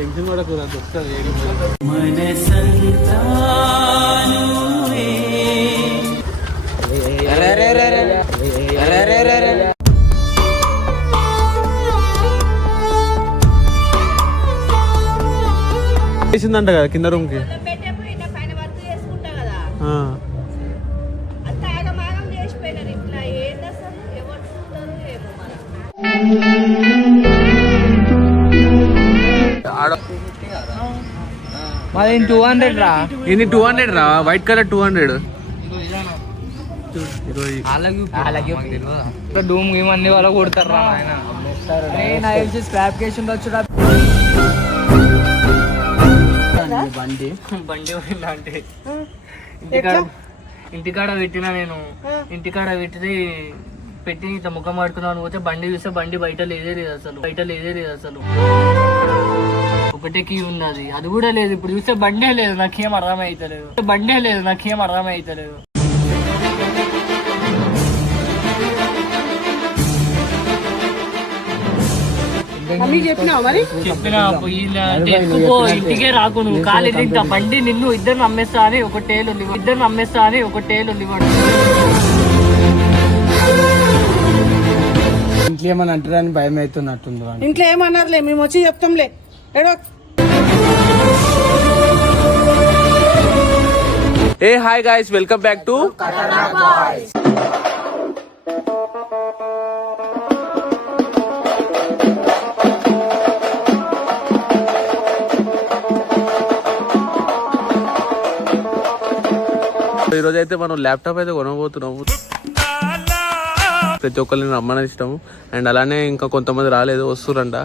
Tension కూడా దొరుకుతుంది. వేసిందంట కదా కింద రూమ్ కి. మాది 200 రా. ఇది 200 రా, వైట్ కలర్ 200. డూమ్ గేమ్ అన్ని వాళ్ళ కొడతారు రా ఆయన. స్క్రాప్ కేసు ఉండొచ్చు బండి అంటే ఇంటికాడ పెట్టినా నేను. ఇంటికాడ పెట్టి ఇంత ముఖం పడుతున్నాను పోతే బండి చూస్తే బండి బయట లేదే లేదు అసలు. ఒకటే కీ ఉన్నది, అది కూడా లేదు. ఇప్పుడు చూస్తే బండే లేదు, నాకేం అర్థమైతలేదు. చెప్పినా ఎక్కువ ఇంటికే రాకు నువ్వు, ఖాళీ తింటా బండి నిన్ను ఇద్దరు నమ్మేస్తా అని ఒకటేళ్ళు ఇంట్లో ఏమని అంటారని భయం అవుతున్నట్టుంది. ఇంట్లో ఏమన్నారులే, మేము వచ్చి చెప్తాంలే. Hey hi guys, welcome back to ఈరోజు అయితే మనం ల్యాప్టాప్ అయితే కొనబోతున్నాము. ప్రతి ఒక్కరిని రమ్మని ఇష్టము. అండ్ అలానే ఇంకా కొంతమంది రాలేదు, వస్తురంట.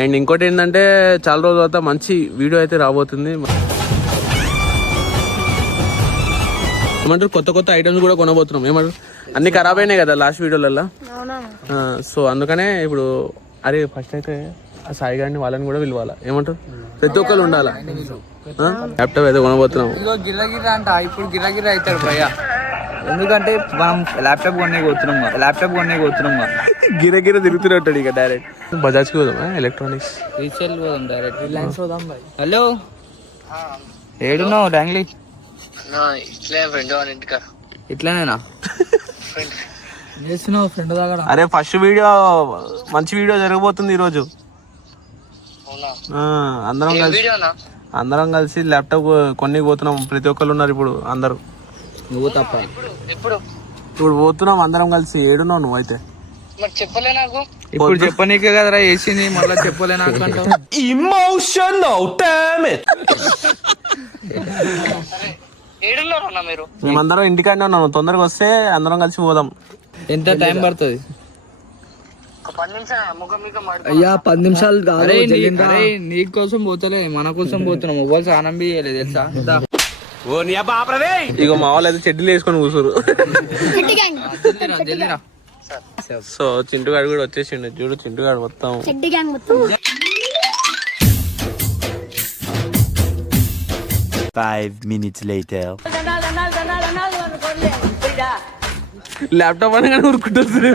అండ్ ఇంకోటి ఏంటంటే చాలా రోజుల తర్వాత మంచి వీడియో అయితే రాబోతుంది. ఏమంటారు, కొత్త ఐటమ్స్ కూడా కొనబోతున్నాం. ఏమంటారు, అన్ని ఖరాబ్ అయినాయి కదా లాస్ట్ వీడియోలలో. సో అందుకనే ఇప్పుడు ఫస్ట్ అయితే ఆ సాయి గారిని వాళ్ళని కూడా పిలవాలా. ఏమంటారు, ప్రతి ఒక్కరు ఉండాలా. ల్యాప్టాప్ అయితే కొనబోతున్నాం. గిర్రగిర్ర అంట, ఇప్పుడు గిర్రగిర్ర అవుతాడు భయ్య. ఎందుకంటే మనం ల్యాప్టాప్ కొనే పోతున్నాం. గిరగిర తిరుగుతున్నట్టు ఇక డైరెక్ట్ బజాజ్కి పోదామా, ఎలక్ట్రానిక్స్ రీసేల్ పోదాం, డైరెక్ట్ రిలయన్స్ పోదాం. హలో, ఏడున్నావు డాంగ్లీ? ఇట్లానేనా చేస్తున్నావు ఫ్రెండ్ దగ్గర? అరే ఫస్ట్ వీడియో, మంచి వీడియో జరగబోతుంది ఈరోజు. అందరం కలిసి ల్యాప్టాప్ కొన్ని పోతున్నాం. ప్రతి ఒక్కరు ఉన్నారు ఇప్పుడు, అందరు. నువ్వు తప్ప ఇప్పుడు పోతున్నాం అందరం కలిసి. ఏడున్నావు నువ్వు అయితే? చెప్పలే నాకు. ఇప్పుడు చెప్పనీకే కదరా వేసింది, మళ్ళీ చెప్పలే నాకు అంటావు. Emotional damage. మేమందరం ఇంటికాడనే ఉన్నాం. తొందరగా వస్తే అందరం కలిసి పోదాం. ఎంత టైం పడుతుంది? అయ్యా 10 నిమిషాలు కాదు. నీ కోసం పోతలే, మన కోసం పోతున్నాం. మొబైల్ స్నానం చేయలేదు తెలుసా? ఇక మా వాళ్ళు అయితే చెడ్డీలు వేసుకొని కూర్చోరు. సో చింటుగాడు కూడా వచ్చేసిండు. చూడు చింటుగాడు మొత్తం. 5 minutes later. ల్యాప్టాప్ అనగానే ఉరుకుంటుంది.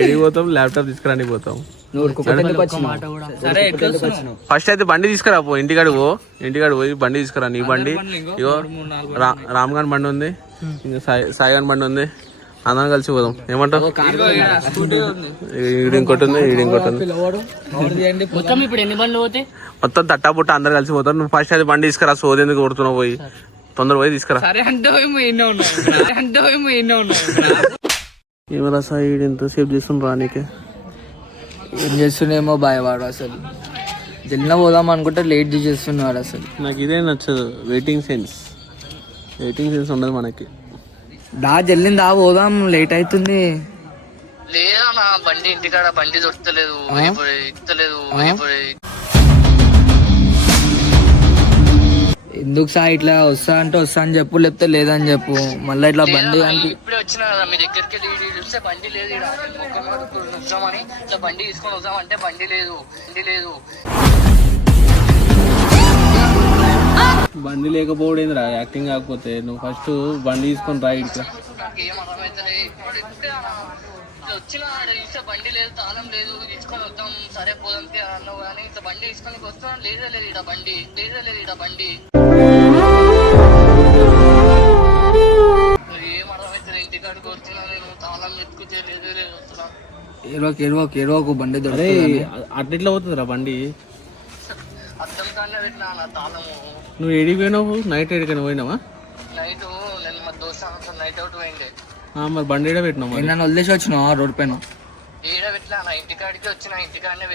ఏడిపోతాం, ల్యాప్టాప్ తీసుకురాని పోతాం. ఫస్ట్ అయితే బండి తీసుకురా పో. ఇంటికాడు పోయి బండి తీసుకురా. నీ బండి ఇగో, రామ్ గారి బండి ఉంది, సాయి గారి బండి ఉంది. అందరం కలిసి పోదాం. ఏమంటావు? ఇంకోటి ఉంది. మొత్తం తట్టాపుట్ట అందరు కలిసి పోతాం. నువ్వు ఫస్ట్ అయితే బండి తీసుకురా. సోది ఎందుకు కొడుతున్నావు? పోయి తొందర పోయి తీసుకురా. ఏమరా సాయి ఎంతసేపు చేస్తున్నా రానికే? ఏం చేస్తున్నామో భయవాడు అసలు. జల్లిన పోదాం అనుకుంటే లేట్ చేస్తున్నాడు అసలు. నాకు ఇదే నచ్చదు, వెయిటింగ్ సెన్స్ ఉండదు మనకి. జల్లిందా పోదాం, లేట్ అవుతుంది. లేదా బండి ఇంటికాడ బండి దొరకలేదు. ఎందుకు సార్ ఇట్లా వస్తా అంటే వస్తా అని చెప్పు, లేకపోతే లేదని చెప్పు. మళ్ళీ ఇట్లా బండి అంటే ఇప్పుడే వచ్చినా కదా మీ దగ్గరికి వెళ్ళి చూస్తే బండి లేదు. వద్దామని ఇట్లా బండి తీసుకొని వద్దామంటే బండి లేదు. బండి లేకపోవడం రా యాక్టింగ్ కాకపోతే నువ్వు ఫస్ట్ బండి తీసుకొని రా ఇట్లా నాకు ఏం అర్థమైతలే ఇప్పుడు ఇస్తే వచ్చిన ఆడ చూస్తే బండి లేదు తాళం లేదు తీసుకొని వద్దాం సరే పోదాం అన్నావు కానీ ఇట్లా బండి తీసుకొని వస్తున్నాను లేదే లేదు ఇడ బండి ఏం అర్థమైతలే ఇంటికాడికి వస్తున్నా నేను తాళం ఎత్తుకుతే లేదే లేదు వస్తున్నా ఏడవకు బండి అరే దొరుకుతుంది అట్లా పోతుందిరా బండి అద్దం కానే పెట్టినా నా తాళము నువ్వు ఏడికి పోయినావు నైట్ ఏడికైనా పోయినావా నైట్ నేను మా దోస్తు నైట్ అవుట్ పోయిండే మరి బండి ఏడ పెట్టినావు మరి నన్ను వదిలేసి వచ్చినావా రోడ్ పైన ఏడ పెట్టినా నా ఇంటికాడికి వచ్చిన ఇంటికాడనే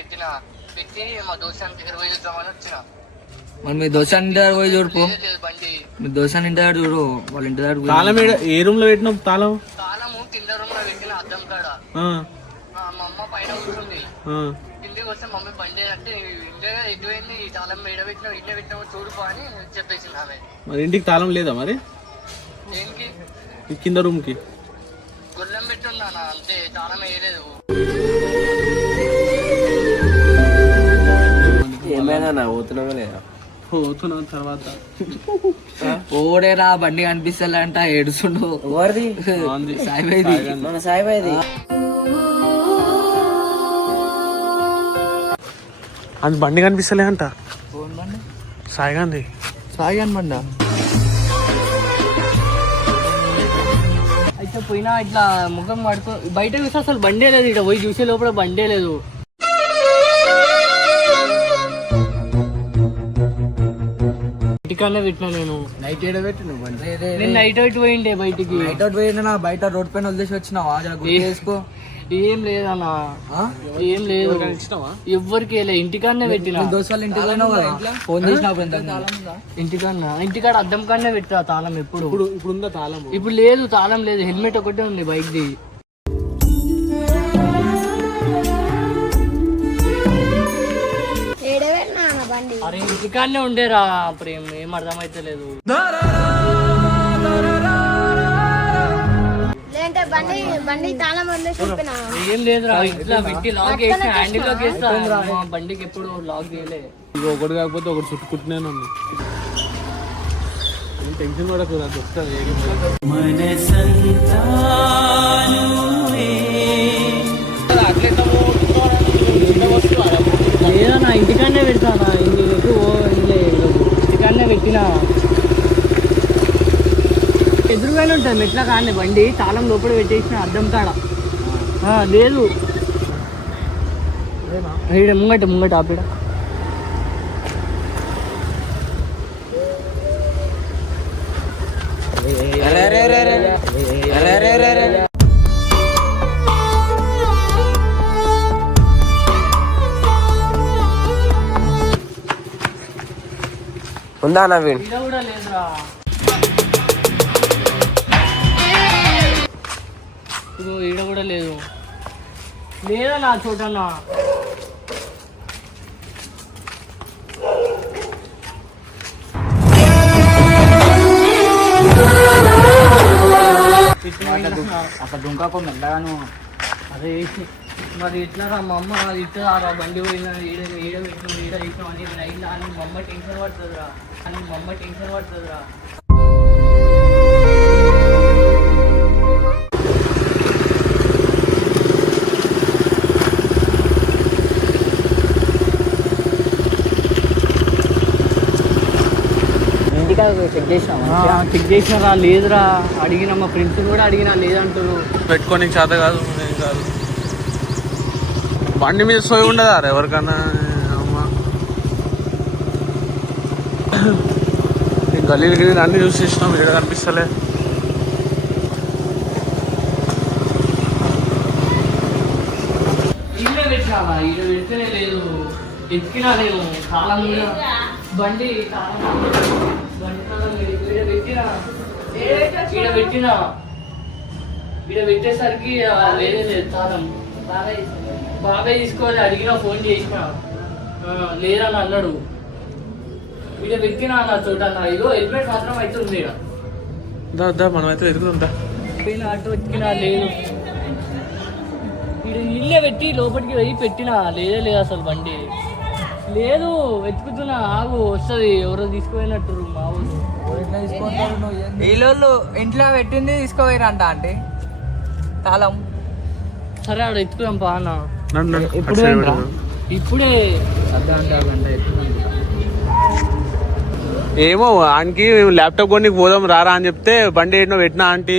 పెట్టి మా దోస్తాన్ని దగ్గర పోయి చూద్దామని వచ్చిన మరి మీ దోశ ఇంటి దగ్గర పోయి చూడు పో లేదు బండి మీ దోశ ఇంటి దగ్గర చూడు వాళ్ళ ఇంటి దగ్గర పోయి తాళం ఏ రూమ్ లో పెట్టినావు తాళం తాళము కింద రూమ్ లో పెట్టిన అద్దం కాడ ఆ, మా అమ్మ పైన కూర్చుంది ఆ. కిందికి వస్తే మమ్మీ బండి అంటే ఇండియా ఎటువైంది ఈ తాళం ఏడ పెట్టినావు ఇండియా పెట్టినావు చూడుకో అని చెప్పేసింది ఆమె మరి ఇంటికి తాళం లేదా మరి దేనికి ఈ కింద రూమ్ కి గొల్లెం పెట్టున్నా అంతే తాళం వేయలేదు ఏమైనా పోతున్నావా లేదా పోతున్నాం తర్వాత ఓడేరా బండి కనిపిస్తలేంట ఏడుస్తుండు ఎవరిది బాగుంది. సాయిబాయిది మన సాయిబాయిది అది బండి కనిపిస్తలే అంట ఫోన్ బండి సాయిగాంధీ సాయిగాన్ బండ అయితే పోయినా ఇట్లా ముఖం పడుకో బయట చూస్తే అసలు బండే లేదు ఇట్లా పోయి చూసే లోపల బండే లేదు ఇంటికన్నా పెట్టినా నేను నైట్ ఏడ పెట్టి నువ్వు బండి నేను నైట్ అవుట్ పోయిండే బయటికి నైట్ అవుట్ పోయినా బయట రోడ్ పైన వదిలేసి వచ్చినావా జర గుర్తు చేసుకో ఏం లేదన్నా ఏం లేదు ఎవ్వరికి ఇంటికాడనే పెట్టినా దోశ వాళ్ళ ఇంటికి పోయినావు కదా ఫోన్ చేసినప్పుడు ఇంటికాడ అద్దం కాడనే పెట్టా తాళం ఎప్పుడు ఇప్పుడు ఉందా తాళం ఇప్పుడు లేదు తాళం లేదు హెల్మెట్ ఒకటే ఉంది బైక్ ది అరే ఇంటికాడనే ఉండేరా ప్రేమ్ ఏం అర్థమైతే లేదు ఏం లేదురా ఇంట్లో పెట్టి లాక్ చేసి హ్యాండిల్ లాక్ చేస్తా మా బండికి ఎప్పుడు లాక్ చేయలే ఇక ఒకటి కాకపోతే ఒకటి చుట్టుకుంటూనే ఉంది టెన్షన్ పడకు అది వస్తుంది లేదా నా ఇంటికాడనే పెడతానా ఇంటికాడనే పెట్టినా ఎదురుగానే ఉంటుంది మెట్ల కానీ బండి తాళం లోపల పెట్టేసిన అద్దం కాడ లేదు ఈడ ముంగట ఆపిడ ఉందా నవీన్ ఈడ కూడా లేదురా ఇప్పుడు ఈడ కూడా లేదు లేదా నా చోటన్నా అక్కడ దుంకాకో మెల్లగాను అదే మరి ఎట్లా రా మా అమ్మ ఇట్లా రా బండి పోయినా ఈడ పెట్టినాం అని నైట్ అని మా అమ్మ టెన్షన్ పడుతుందిరా చెక్ చేసినారా లేదురా అడిగిన మా ఫ్రెండ్స్ కూడా అడిగినా లేదంటారు పెట్టుకొని చేత కాదు ఏం కాదు బండి మీద సోయి ఉండదా ఎవరికన్నా అమ్మా గల్లీలు గిల్లీలు అన్ని చూసి ఇష్టం ఇక్కడ కనిపిస్తలే ఈడ పెట్టినా ఈడ పెడితేనే లేదు ఎక్కినా నేను తాళం మీద బండి ఈడ పెట్టేసరికి లేదు తాళం బాబాయ్ తీసుకోవాలి అడిగినా ఫోన్ చేసిన లేదని అన్నాడు ఈడ పెట్టినా నా చోట ఇదో హెల్మెట్ మాత్రం అవుతుంది ఈడ దా మనమైతే వెతుకుతుందా ఆటో ఎక్కినా లేదు ఈడ ఇల్లే పెట్టి లోపలికి పోయి పెట్టినా లేదే లేదు అసలు బండి లేదు వెతుకుతున్నా ఆగు వస్తుంది ఎవరో తీసుకుపోయినట్టు మా ఊరు ఎట్లా తీసుకుంటారు నువ్వు? వీళ్ళు ఇంట్లో పెట్టింది తీసుకోపోయిరంట అంటే తాళం. సరే ఆడ ఎత్తుకుదాం పా అన్న. ఎప్పుడు ఇప్పుడే ఏమో ఆయనకి ల్యాప్టాప్ కొని పోదాం రారా అని చెప్తే బండి ఏంటో పెట్టినా ఆంటీ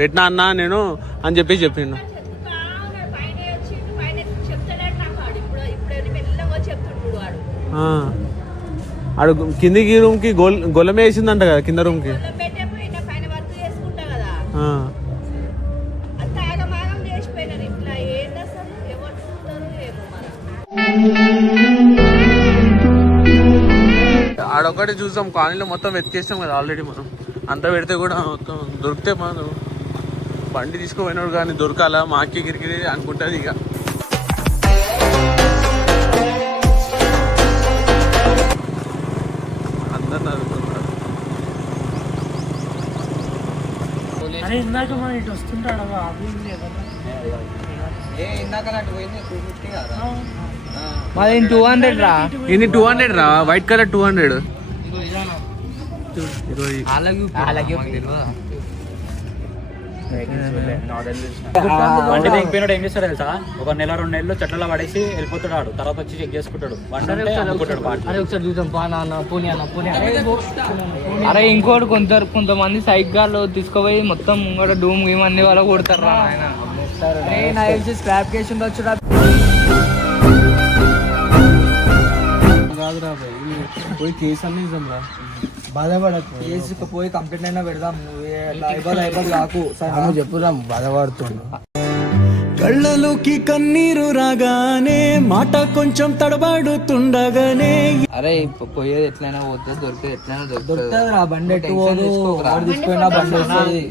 పెట్టినా అన్నా నేను అని చెప్పి చెప్పిండు. ఆడు కిందికి రూమ్ కి గొల్లమే వేసిందంట కదా కింద రూమ్ కి. ఆడొక్కటి చూసాం కాలనీలో మొత్తం వెతికేస్తాం కదా ఆల్రెడీ మనం. అంతా పెడితే కూడా మొత్తం దొరికితే మనం బండి తీసుకుపోయినాడు కానీ దొరకాలా మాకి గిరిగిరి అనుకుంటుంది ఇక. అందరు ఇందాక మనం ఇటు వస్తుంటాడు మాది 200 రా. ఇది 200 రా, వైట్ కలర్ 200. బండి దిగిపోయినాడు ఏం చేస్తాడు తెలుసా, ఒక నెల 2 నెలలు చెట్లలో పడేసి వెళ్ళిపోతాడు. తర్వాత వచ్చి చెక్ చేసుకుంటాడు. అరే ఇంకోటి కొంతమంది సైకిల్ తీసుకుపోయి మొత్తం ముంగట డూమ్ ఇవన్నీ వాళ్ళ కొడతారు. స్క్రాప్ కేసు ఉండొచ్చు. కాదురా పోయి కేసు అన్నీ రా, బాధపడకు. కేసుకుపోయి కంప్లైంట్ అయినా పెడదాం. అయిపోదు కాకు చెప్పుదాం. బాధపడుతుండు. కళ్ళలోకి కన్నీరు రాగానే మాట కొంచెం తడబడుతుండగానే అరే పోయేది ఎట్లయినా పోతుంది, దొరికేది ఎట్లయినా దొరుకుతుంది రా. బండి తీసుకుపోయినా బండి వస్తుంది.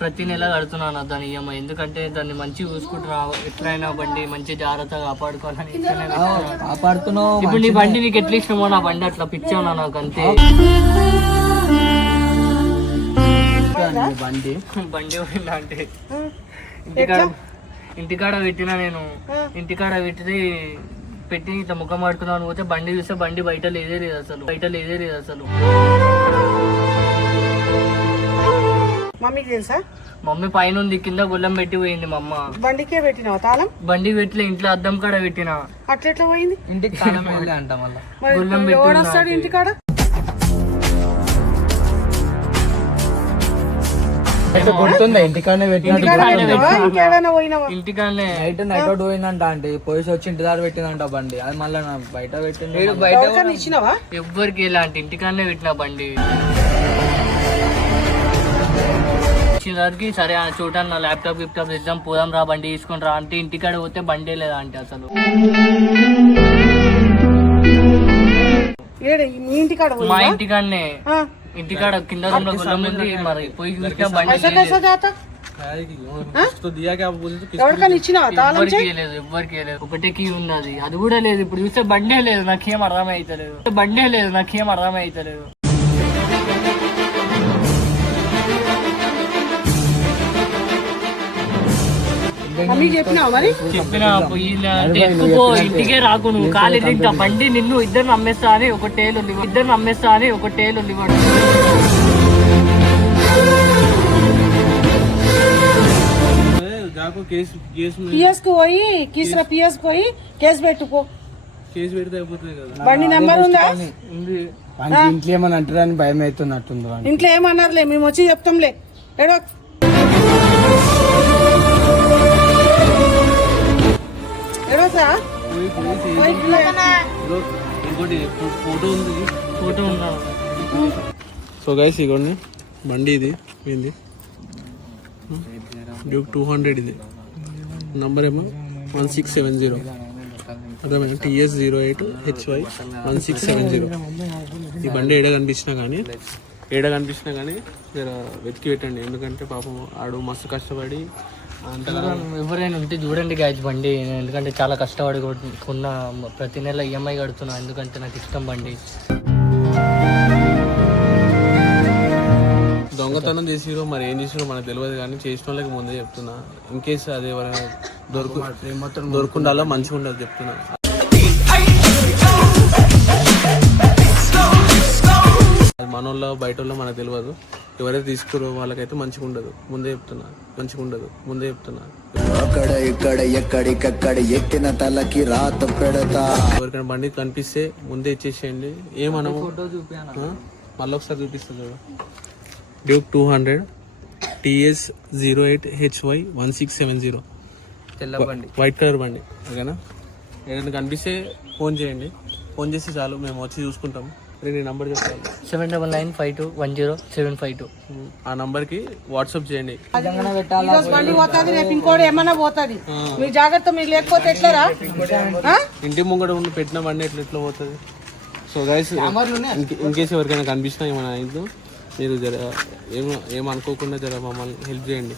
ప్రతి నెల కడుతున్నాను దాని ఈఎంఐ. ఎందుకంటే దాన్ని మంచిగా చూసుకుంటున్నా. ఎట్లయినా బండి మంచి జాగ్రత్తగా కాపాడుకోవాలని కాపాడుతున్నావు. ఇప్పుడు నీ బండి నీకు ఎట్లా ఇష్టమో నా బండి అట్లా పిచ్చానా నాకు అంతే. బండి పోయిందా అంటే ఇంటికాడ పెట్టినా నేను. ఇంటికాడ పెట్టి ఇట్లా ముఖం ఆడుకున్నాను పోతే బండి చూస్తే బండి బయట లేదే లేదు అసలు. మమ్మీకి తెలుసా? మమ్మీ పైన ఉంది, కింద గుల్లం పెట్టి పోయింది మా అమ్మ. బండికే పెట్టినావా తాళం? బండి పెట్టలే, ఇంట్లో అద్దం కాడ పెట్టినా. అట్లెట్లా పోయింది? ఇంటికి తాళం వెళ్ళి అంట మళ్ళీ. మరి ఎవడొస్తాడు ఇంటికాడ? గుర్తుందా ఇంటికాడనే ఇంకేడైనా పోయినావా? ఇంటికాడనే నైట్ అవుట్ పోయిందంట అంటే పోలీసు వచ్చి ఇంటి దగ్గర పెట్టిందంట బండి. అది మళ్ళీ బయట పెట్టింది. ఎవరికైనా ఇచ్చినావా? ఎవ్వరికి ఇలాంటి ఇంటికాడనే పెట్టిన బండి. ఇచ్చినకి సరే చూడండి నా ల్యాప్టాప్ తెద్దాం పోదాం రా బండి తీసుకుని రా అంటే ఇంటికాడ పోతే బండే లేదా అంటే అసలు. మీ ఇంటికాడ మా ఇంటికాడనే, ఇంటికాడ కింద గుల్లం ఉంది. మరి పోయి చూసినా బండి ఎవరికైనా ఇచ్చినావా తాళం? ఎవ్వరికి లేదు. ఒకటే కీ ఉన్నది, అది కూడా లేదు. ఇప్పుడు చూస్తే బండే లేదు. నాకేం అర్థమైతలేదు. మమ్మీకి చెప్పినావా మరి? చెప్పిన ఎక్కువ ఇంటికే రాకు నువ్వు ఖాళీ తింటా బండి నిన్ను ఇద్దరు నమ్మేస్తా అని ఒక టేలు వాడు. పిఎస్కు పోయి పిఎస్కు పోయి కేసు పెట్టుకో. కేసు పెడితే అయిపోతుంది కదా. బండి నెంబర్ ఉందా? ఇంట్లో ఏమని అంటారని భయం అవుతున్నట్టుంది. ఇంట్లో ఏమన్నారులే, మేము వచ్చి చెప్తాంలే. ఏడో ఫోటో ఉన్నా. సో గైస్ ఇగోండి బండి ఇది ఏంది డ్యూక్ 200. ఇది నంబర్ ఏమో 1670. అర్థమైనా TS08 HY 1670. ఈ బండి ఏడ కనిపించినా కానీ జర వెతికి పెట్టండి. ఎందుకంటే పాపం ఆడు మస్తు కష్టపడి ఎవరైనా ఉంటే చూడండి గాయస్ బండి. ఎందుకంటే చాలా కష్టపడి కొన్న, ప్రతి నెల ఈఎంఐ కడుతున్నా. ఎందుకంటే నాకు ఇష్టం బండి. దొంగతనం చేసిరో మరి ఏం చేసిరో మనకు తెలియదు కానీ చేసిన వాళ్ళకి ముందే చెప్తున్నా. ఇన్ కేసు అది ఎవరైనా దొరుకుండాలో మంచిగా ఉండదు చెప్తున్నా. వాళ్ళ బయట వాళ్ళ మనకు తెలియదు. ఎవరైతే తీసుకురో వాళ్ళకైతే మంచిగా ఉండదు, ముందే చెప్తున్నా. అక్కడ ఇక్కడ ఎక్కడికక్కడ ఎక్కిన తలకి రాత పెడతా. ఎవరికైనా బండి కనిపిస్తే ముందే ఇచ్చేసేయండి. ఏమనము. ఫోటో చూపియాను. మళ్ళీ ఒకసారి చూపిస్తుంది. డ్యూక్ 200 TS 08HY 1670 తెల్ల బండి. వైట్ కలర్ బండి. ఓకేనా? ఏదైనా కనిపిస్తే ఫోన్ చేయండి. ఫోన్ చేసి చాలు, మేము వచ్చి చూసుకుంటాం. నీ నంబర్ చెప్తాను. 7995210752. ఆ నంబర్కి వాట్సాప్ చేయండి. నిజంగానే పెట్టాలా? ఈ రోజు బండి పోతుంది, రేపు ఇంకోటి ఏమన్నా పోతుంది. మీ జాగ్రత్త, మీరు లేకపోతే ఎట్లరా? ఇంటి ముంగడ ఉండి పెట్టిన బండి ఎట్లా పోతుంది? సో గైస్, ఇన్ కేసు ఎవరికైనా కనిపించినా ఏమైనా అయిందో మీరు జర ఏమనుకోకుండా జర మమ్మల్ని హెల్ప్ చేయండి.